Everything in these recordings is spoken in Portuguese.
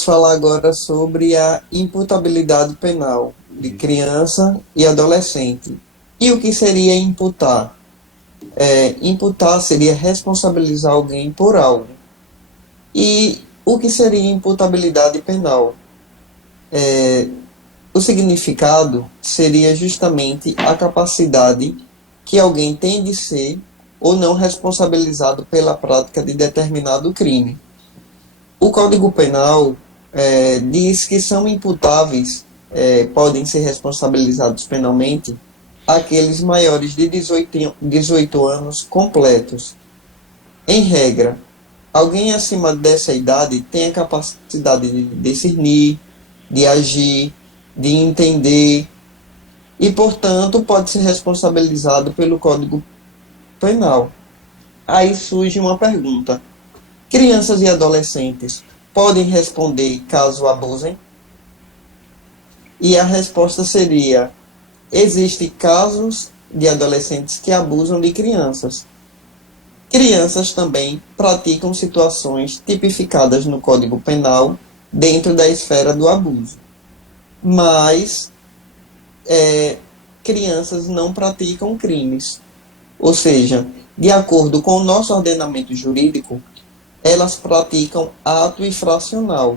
falar agora sobre a imputabilidade penal de criança e adolescente. E o que seria imputar? Imputar seria responsabilizar alguém por algo. E o que seria imputabilidade penal? O significado seria justamente a capacidade que alguém tem de ser ou não responsabilizado pela prática de determinado crime. O Código Penal diz que são imputáveis, podem ser responsabilizados penalmente, aqueles maiores de 18 anos completos. Em regra, alguém acima dessa idade tem a capacidade de discernir, de agir, de entender e, portanto, pode ser responsabilizado pelo Código Penal. Aí surge uma pergunta: crianças e adolescentes podem responder caso abusem? E a resposta seria: existem casos de adolescentes que abusam de crianças. Crianças também praticam situações tipificadas no Código Penal dentro da esfera do abuso. Mas crianças não praticam crimes. Ou seja, de acordo com o nosso ordenamento jurídico, elas praticam ato infracional.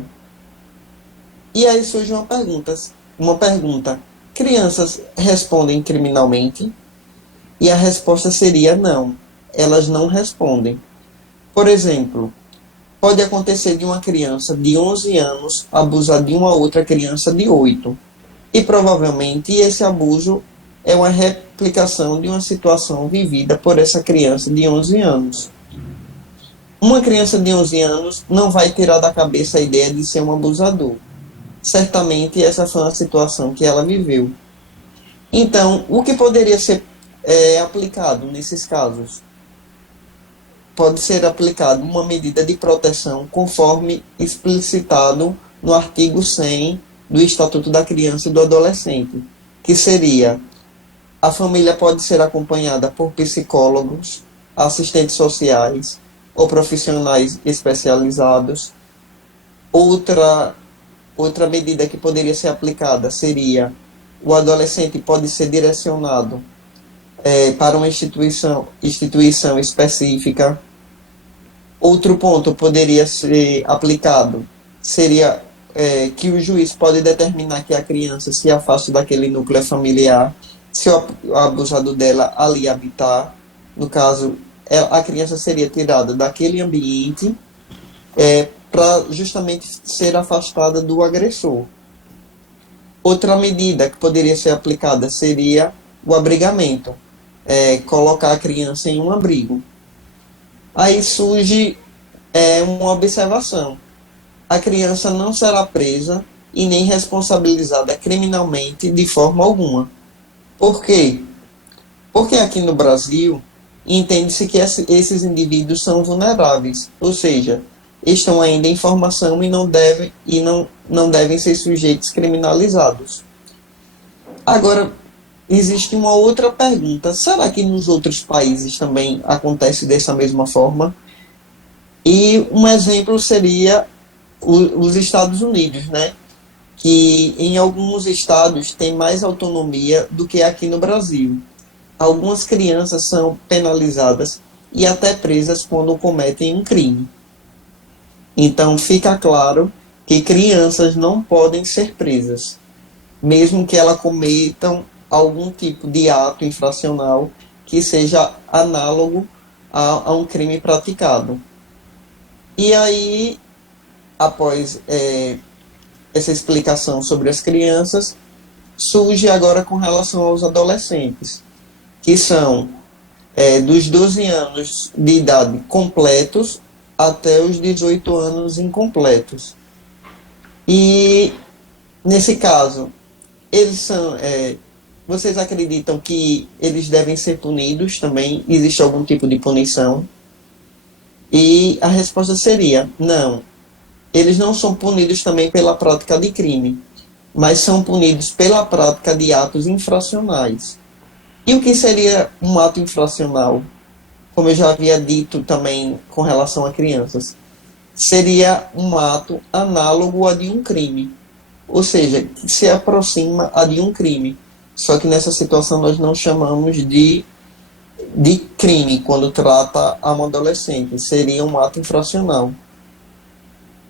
E aí surge uma pergunta: crianças respondem criminalmente? E a resposta seria não, elas não respondem. Por exemplo, pode acontecer de uma criança de 11 anos abusar de uma outra criança de 8. E provavelmente esse abuso é uma replicação de uma situação vivida por essa criança de 11 anos. Uma criança de 11 anos não vai tirar da cabeça a ideia de ser um abusador. Certamente essa foi uma situação que ela viveu. Então, o que poderia ser aplicado nesses casos? Pode ser aplicado uma medida de proteção conforme explicitado no artigo 100 do Estatuto da Criança e do Adolescente, que seria: a família pode ser acompanhada por psicólogos, assistentes sociais ou profissionais especializados. Outra medida que poderia ser aplicada seria: o adolescente pode ser direcionado para uma instituição específica. Outro ponto poderia ser aplicado seria que o juiz pode determinar que a criança se afaste daquele núcleo familiar, se o abusador dela ali habitar. No caso, a criança seria tirada daquele ambiente para justamente ser afastada do agressor. Outra medida que poderia ser aplicada seria o abrigamento, colocar a criança em um abrigo. Aí surge uma observação: a criança não será presa e nem responsabilizada criminalmente de forma alguma. Por quê? Porque aqui no Brasil entende-se que esses indivíduos são vulneráveis, ou seja, estão ainda em formação e não devem ser sujeitos criminalizados. Agora, existe uma outra pergunta: será que nos outros países também acontece dessa mesma forma? E um exemplo seria os Estados Unidos, né? Que em alguns estados tem mais autonomia do que aqui no Brasil. Algumas crianças são penalizadas e até presas quando cometem um crime. Então fica claro que crianças não podem ser presas, mesmo que elas cometam algum tipo de ato infracional que seja análogo a um crime praticado. E aí, após essa explicação sobre as crianças, surge agora com relação aos adolescentes, que são dos 12 anos de idade completos até os 18 anos incompletos. E, nesse caso, eles são... vocês acreditam que eles devem ser punidos também? Existe algum tipo de punição? E a resposta seria: não. Eles não são punidos também pela prática de crime, mas são punidos pela prática de atos infracionais. E o que seria um ato infracional? Como eu já havia dito também com relação a crianças, seria um ato análogo a de um crime, ou seja, que se aproxima a de um crime. Só que nessa situação nós não chamamos de crime quando trata a uma adolescente, seria um ato infracional.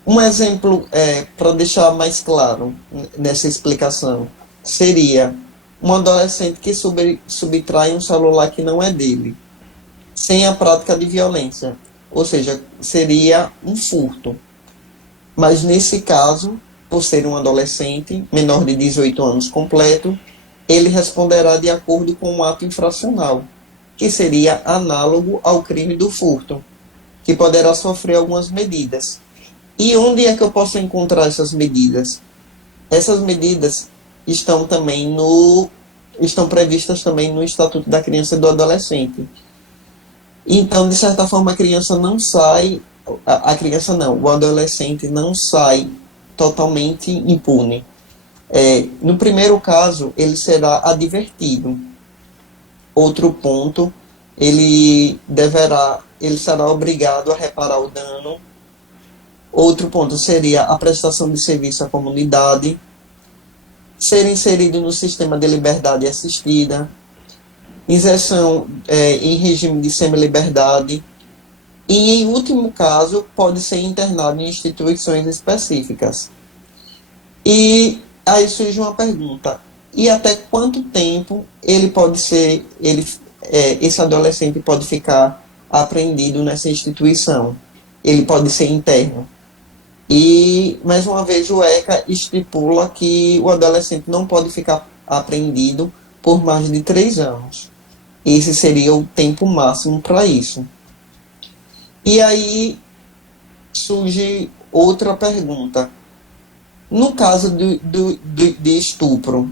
Um exemplo, para deixar mais claro nessa explicação, seria um adolescente que subtrai um celular que não é dele, sem a prática de violência, ou seja, seria um furto. Mas nesse caso, por ser um adolescente menor de 18 anos completo, ele responderá de acordo com o ato infracional, que seria análogo ao crime do furto, que poderá sofrer algumas medidas. E onde é que eu posso encontrar essas medidas? Essas medidas estão também estão previstas também no Estatuto da Criança e do Adolescente. Então, de certa forma, a criança não sai, a criança não, o adolescente não sai totalmente impune. No primeiro caso, ele será advertido. Outro ponto, ele será obrigado a reparar o dano. Outro ponto seria a prestação de serviço à comunidade, ser inserido no sistema de liberdade assistida, inserção em regime de semi-liberdade e, em último caso, pode ser internado em instituições específicas. E aí surge uma pergunta: e até quanto tempo esse adolescente pode ficar apreendido nessa instituição? Ele pode ser interno. E, mais uma vez, o ECA estipula que o adolescente não pode ficar apreendido por mais de 3 anos. Esse seria o tempo máximo para isso. E aí surge outra pergunta. No caso de estupro,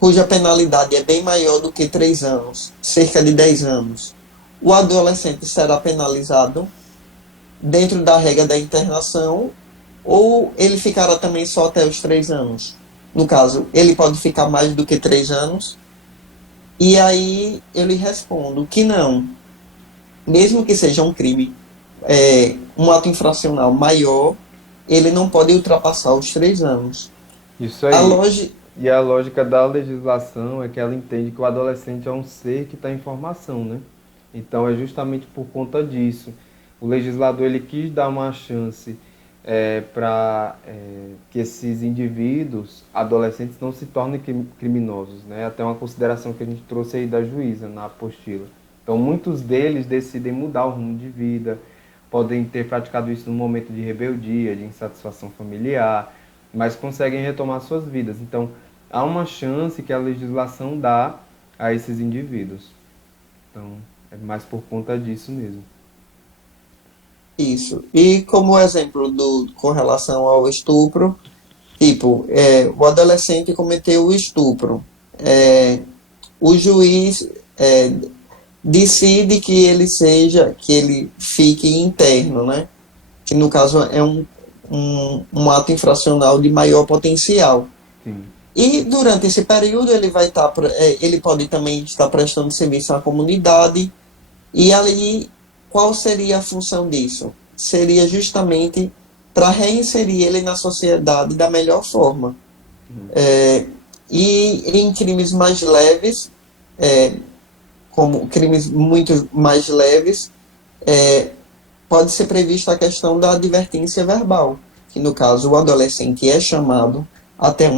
cuja penalidade é bem maior do que 3 anos, cerca de 10 anos, o adolescente será penalizado dentro da regra da internação ou ele ficará também só até os 3 anos? No caso, ele pode ficar mais do que 3 anos? E aí eu lhe respondo que não. Mesmo que seja um crime, um ato infracional maior, ele não pode ultrapassar os 3 anos. Isso A aí. loja, E a lógica da legislação é que ela entende que o adolescente é um ser que está em formação, né? Então é justamente por conta disso. O legislador ele quis dar uma chance para que esses indivíduos, adolescentes, não se tornem criminosos, né? Até uma consideração que a gente trouxe aí da juíza na apostila. Então muitos deles decidem mudar o rumo de vida, podem ter praticado isso no momento de rebeldia, de insatisfação familiar, mas conseguem retomar suas vidas. Então há uma chance que a legislação dá a esses indivíduos. Então é mais por conta disso mesmo. isso. E como exemplo com relação ao estupro, tipo, o adolescente cometeu o estupro. É, o juiz decide que ele fique interno, né? Que no caso é um ato infracional de maior potencial. Sim. E durante esse período ele pode também estar prestando serviço à comunidade. E ali, qual seria a função disso? Seria justamente para reinserir ele na sociedade da melhor forma. Uhum. E em crimes mais leves, é, como crimes muito mais leves, é, pode ser prevista a questão da advertência verbal, que no caso o adolescente é chamado até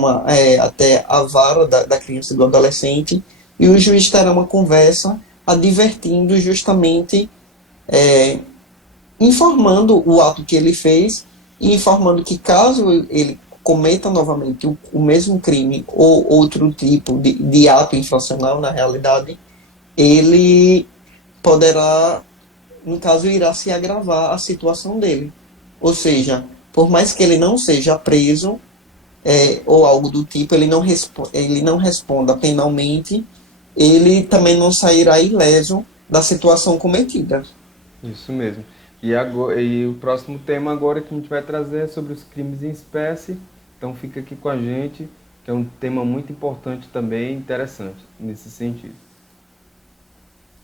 a vara da criança e do adolescente, e o juiz terá uma conversa advertindo justamente, é, informando o ato que ele fez e informando que caso ele cometa novamente o mesmo crime ou outro tipo de ato infracional na realidade, ele poderá, no caso, irá se agravar a situação dele. Ou seja, por mais que ele não seja preso, ou algo do tipo, ele não responda penalmente, ele também não sairá ileso da situação cometida. Isso mesmo. E o próximo tema agora que a gente vai trazer é sobre os crimes em espécie. Então fica aqui com a gente, que é um tema muito importante também, interessante nesse sentido.